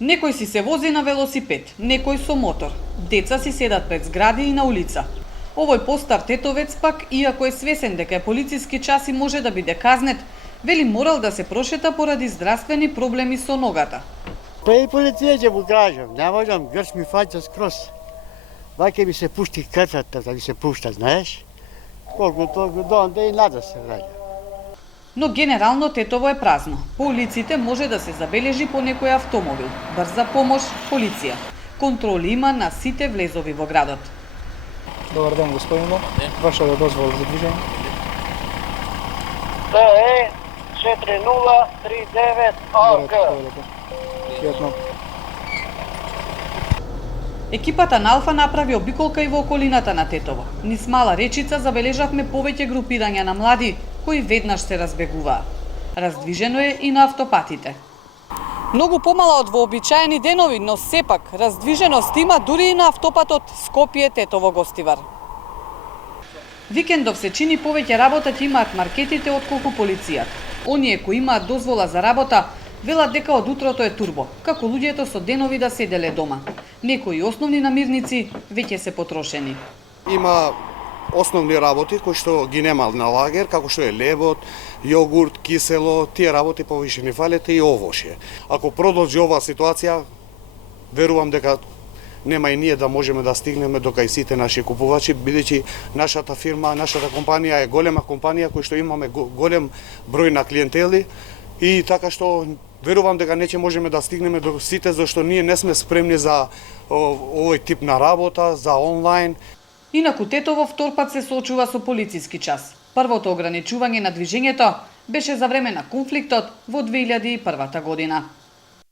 Некој си се вози на велосипед, некој со мотор. Деца си седат пред згради и на улица. Овој постар тетовец пак, иако е свесен дека е полициски час и може да биде казнет, вели морал да се прошета поради здравствени проблеми со ногата. Па и полиција ќе му кажам, не можам, грч ми фаќа скроз. Ваќе ми се пушти крвата, да ми се пушта, знаеш? Колку толку до онде и надо се враќа. Но генерално Тетово е празно. По улиците може да се забележи по некој автомобил. Брза помош, полиција. Контроли има на сите влезови во градот. Добар ден, господине. Ваша да дозвола за движење? ТЕ 4039 АГ. Пријатно. Екипата на Алфа направи обиколка и во околината на Тетово. Низ Мала Речица забележавме повеќе групирања на млади кои веднаш се разбегуваа. Раздвижено е и на автопатите. Многу помала од вообичаени денови, но сепак раздвиженост има дури и на автопатот Скопје-Тетово-Гостивар. Викендов се чини повеќе работа ќе имаат маркетите отколку полицијата. Оние кои имаат дозвола за работа велат дека од утрото е турбо, како луѓето со денови да седеле дома. Некои основни намирници веќе се потрошени. Има основни работи кои што ги нема на лагер, како што е лебот, јогурт, кисело, тие работи повише ни фалете и овошје. Ако продолжи оваа ситуација, верувам дека нема и ние да можеме да стигнеме до кај сите наши купувачи, бидејќи нашата фирма, нашата компанија е голема компанија кој што имаме голем број на клиентели и така што верувам дека не ќе можеме да стигнеме до сите зашто ние не сме спремни за овој тип на работа, за онлайн. Инаку Тетово втор пат се соочува со полициски час. Првото ограничување на движењето беше за време на конфликтот во 2001 година.